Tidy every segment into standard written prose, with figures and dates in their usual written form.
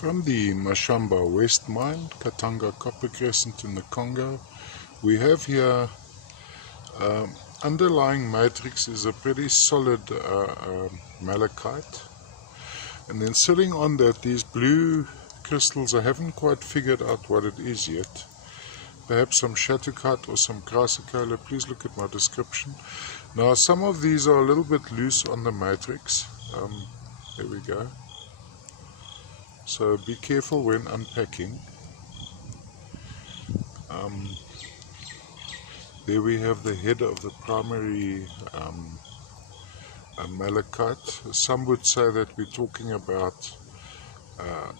From the Mashamba West Mine, Katanga Copper Crescent in the Congo, we have here underlying matrix is a pretty solid malachite, and then sitting on that these blue crystals. I haven't quite figured out what it is yet. Perhaps some shatukite or some chrysocolla. Please look at my description. Now some of these are a little bit loose on the matrix. There we go. So be careful when unpacking. There we have the head of the primary malachite. Some would say that we're talking about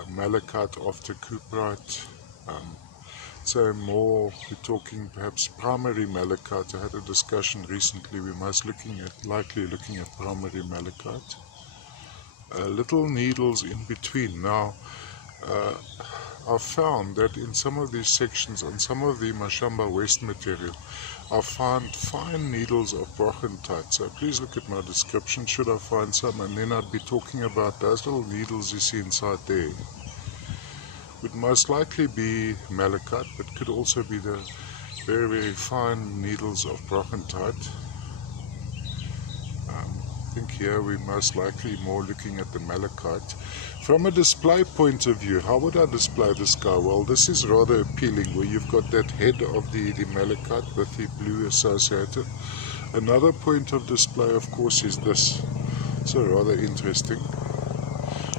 malachite after cuprite. So more we're talking perhaps primary malachite. I had a discussion recently. We must likely looking at primary malachite. Little needles in between. Now I've found that in some of these sections, on some of the Mashamba West material, I find fine needles of brochentite. So please look at my description should I find some, and then I'd be talking about those little needles you see inside there. Would most likely be malachite, but could also be the very, very fine needles of brochentite. I think here we're most likely more looking at the malachite. From a display point of view, how would I display this guy? Well, this is rather appealing, where you've got that head of the malachite with the blue associated. Another point of display, of course, is this. So rather interesting.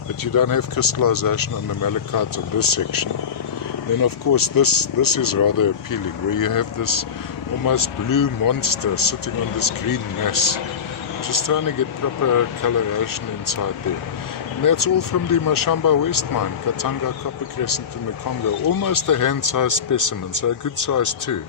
But you don't have crystallization on the malachite in this section. Then of course this is rather appealing, where you have this almost blue monster sitting on this green mass. Just trying to get proper coloration inside there. And that's all from the Mashamba West Mine, Katanga Copper Crescent in the Congo. Almost a hand-sized specimen, so a good size too.